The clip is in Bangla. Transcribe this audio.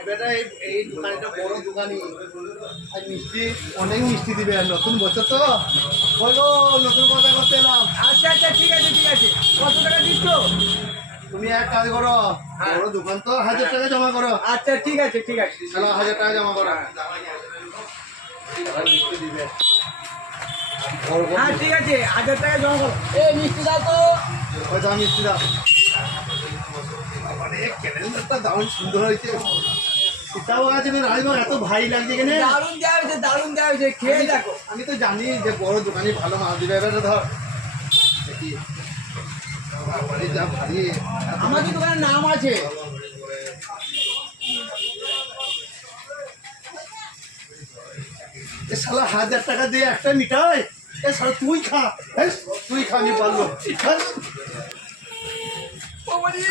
এবারে এই দোকানটা বড় দোকানি আর মিষ্টি অনেক মিষ্টি দিবে নতুন বছর তো বলো নতুন কথা করতে এলাম। আচ্ছা আচ্ছা ঠিক আছে ঠিক আছে, কত টাকা দিচ্ছ? তুমি এক কাজ করো, বড় দোকান তো 1000 টাকা জমা করো। আচ্ছা ঠিক আছে ঠিক আছে। চলো 1000 টাকা জমা করো। মিষ্টি দিবে হ্যাঁ ঠিক আছে, 1000 টাকা জমা করো। এই মিষ্টি দাও তো। ওই দাও মিষ্টি দাও। মানে ক্যালেন্ডারটা দারুণ সুন্দর হয়েছে। সীতাও আছে না রাজবাগ এত ভাই লাগছে কেন? দারুণ দেওয়া হয়েছে, দারুণ দেওয়া হয়েছে, খেয়ে দেখো। আমি তো জানি যে বড় দোকানি ভালো মাল দিবে। এবারে ধর দেখি বাড়ি যা ভারী। আমাদের দোকানের নাম আছে। এ শালা 1000 টাকা দিয়ে একটা মিঠাই, এ শালা তুই খা, তুই খা আমি পারলো। বাবারে!